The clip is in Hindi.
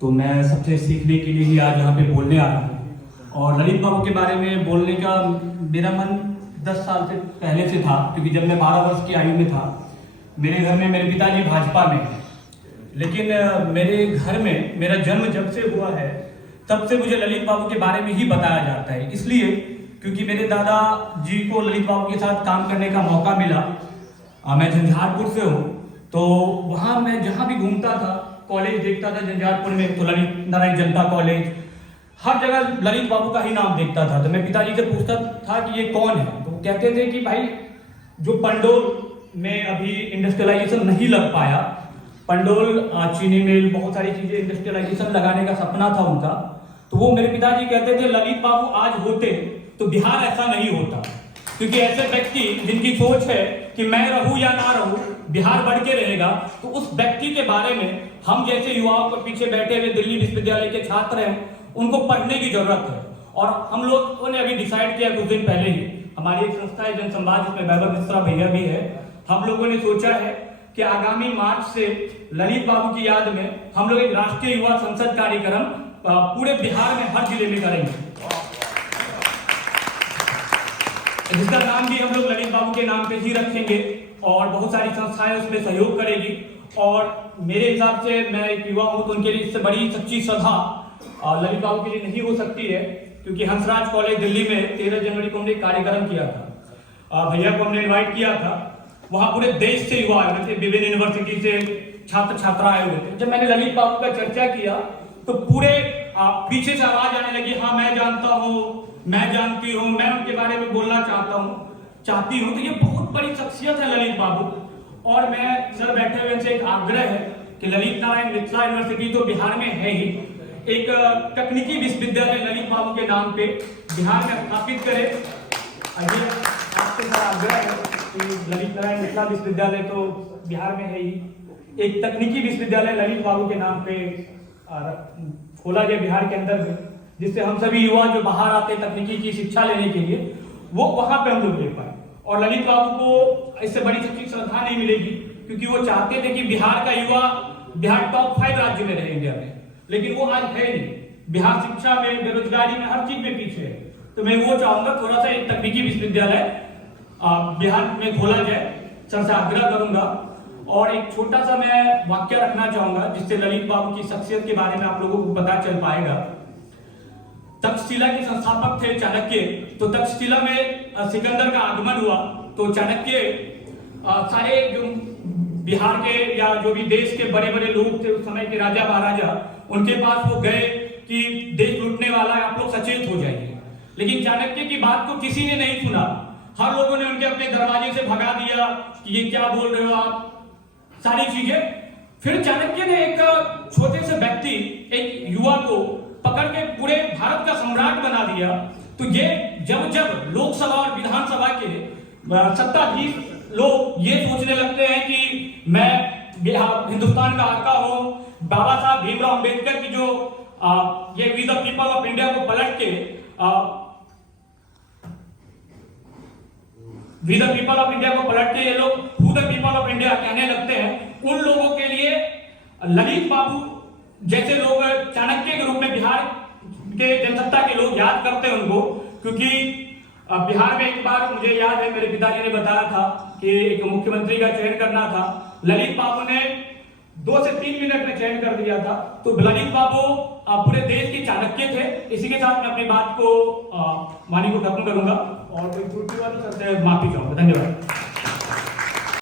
तो मैं सबसे सीखने के लिए ही आज यहाँ पे बोलने आया हूँ। और ललित बाबू के बारे में बोलने का मेरा मन 10 साल से पहले से था, क्योंकि जब मैं 12 वर्ष की आयु में था, मेरे घर में मेरे पिताजी भाजपा में हैं, लेकिन मेरे घर में मेरा जन्म जब से हुआ है तब से मुझे ललित बाबू के बारे में ही बताया जाता है। इसलिए क्योंकि मेरे दादा जी को ललित बाबू के साथ काम करने का मौका मिला। मैं झंझारपुर से हूँ, तो वहाँ मैं जहाँ भी घूमता था, कॉलेज देखता था झंझारपुर में, तो ललित नारायण जनता कॉलेज, हर जगह ललित बाबू का ही नाम देखता था। तो मैं पिताजी से पूछता था कि ये कौन है, तो वो कहते थे कि भाई जो पंडोल में अभी इंडस्ट्रियलाइजेशन नहीं लग पाया, पंडोल चीनी मिल, बहुत सारी चीजें इंडस्ट्रियलाइजेशन लगाने का सपना था उनका, तो वो मेरे पिताजी कहते थे ललित बाबू आज होते तो बिहार ऐसा नहीं होता। क्योंकि ऐसे व्यक्ति जिनकी सोच है कि मैं रहूं या ना रहूं, बिहार बढ़ के रहेगा, तो उस व्यक्ति के बारे में हम जैसे युवाओं के पीछे बैठे हुए दिल्ली विश्वविद्यालय के छात्र हैं, उनको पढ़ने की जरूरत है। और हम लोगों ने अभी डिसाइड किया कुछ दिन पहले ही, हमारी एक संस्था है जनसंवाद, जिसमें वैभव मिश्रा भैया भी है, हम लोगों ने सोचा है कि आगामी मार्च से ललित बाबू की याद में हम लोग एक राष्ट्रीय युवा संसद कार्यक्रम पूरे बिहार में हर जिले में करेंगे, जिसका नाम भी हम लोग ललित बाबू के नाम पे ही रखेंगे। और बहुत सारी संस्थाएं उसमें सहयोग करेगी। और मेरे हिसाब से मैं एक युवा हूँ, तो उनके लिए इससे बड़ी सच्ची श्रद्धा ललित बाबू के लिए नहीं हो सकती है। क्योंकि हंसराज कॉलेज दिल्ली में 13 जनवरी को हमने एक कार्यक्रम किया था, भैया को हमने इन्वाइट किया था, वहां पूरे देश से युवा आए हुए थे, विभिन्न यूनिवर्सिटी से छात्र छात्रा आए हुए थे। जब मैंने ललित बाबू का चर्चा किया तो पूरे पीछे से आवाज आने लगी, हाँ मैं जानता हूँ, मैं जानती हूँ, मैं उनके बारे में बोलना चाहती हूँ। तो ये बहुत बड़ी शख्सियत है ललित बाबू। और मैं सर बैठे हुए से एक आग्रह है कि ललित नारायण मिथिला यूनिवर्सिटी तो बिहार में है ही, एक तकनीकी विश्वविद्यालय ललित बाबू के नाम पे बिहार में स्थापित करे। आपसे सर आग्रह है कि ललित नारायण मिथिला विश्वविद्यालय तो बिहार में है ही, एक तकनीकी विश्वविद्यालय ललित बाबू के नाम पे खोला जाए बिहार के अंदर में, जिससे हम सभी युवा जो बाहर आते हैं तकनीकी की शिक्षा लेने के लिए, वो वहां पे हम लोग ले पाए। और ललित बाबू को इससे बड़ी सच्ची श्रद्धा नहीं मिलेगी, क्योंकि वो चाहते थे कि बिहार का युवा बिहार टॉप 5 राज्य में रहे इंडिया में, लेकिन वो आज है नहीं। बिहार शिक्षा में, बेरोजगारी में, हर चीज में पीछे है। तो मैं वो चाहूंगा थोड़ा सा एक तकनीकी विश्वविद्यालय बिहार में खोला जाए, सर से आग्रह करूंगा। और एक छोटा सा मैं वाक्य रखना चाहूंगा, जिससे ललित बाबू की शख्सियत के बारे में आप लोगों को पता चल पाएगा। तक्षशिला के संस्थापक थे चाणक्य, तो तक्षशिला में सिकंदर का आगमन हुआ, तो चाणक्य सारे जो बिहार के या जो भी देश के बड़े बड़े लोग थे उस समय के राजा महाराजा, उनके पास वो गए कि देश लूटने वाला है, आप लोग सचेत हो जाइए। लेकिन चाणक्य की बात को किसी ने नहीं सुना, हर लोगों ने उनके अपने दरवाजे से भगा दिया कि ये क्या बोल रहे हो आप, सारी चीजें। फिर चाणक्य ने एक छोटे से व्यक्ति, एक युवा को पकड़ के पूरे भारत का सम्राट बना दिया। तो ये जब लोकसभा और विधानसभा के सत्ताधीश लोग ये सोचने लगते हैं कि मैं हिंदुस्तान का आका हूं, बाबा साहब भीमराव अंबेडकर की जो ये we the people of India को पलट के we the people of India को पलट के ये लोग who the people of India कहने लगते हैं। उन लोगों के लिए ललित बाबू जैसे लोग चाणक्य के रूप में बिहार के जनसत्ता के लोग याद करते हैं उनको। क्योंकि बिहार में एक बार मुझे याद है, मेरे पिताजी ने बताया था कि एक मुख्यमंत्री का चयन करना था, ललित बाबू ने 2 से 3 मिनट में चयन कर दिया था। तो ललित बाबू पूरे देश के चाणक्य थे। इसी के साथ मैं अपनी बात को वाणी को खत्म करूंगा और कोई त्रुटि वाली सबसे माफी चाहूंगा। धन्यवाद।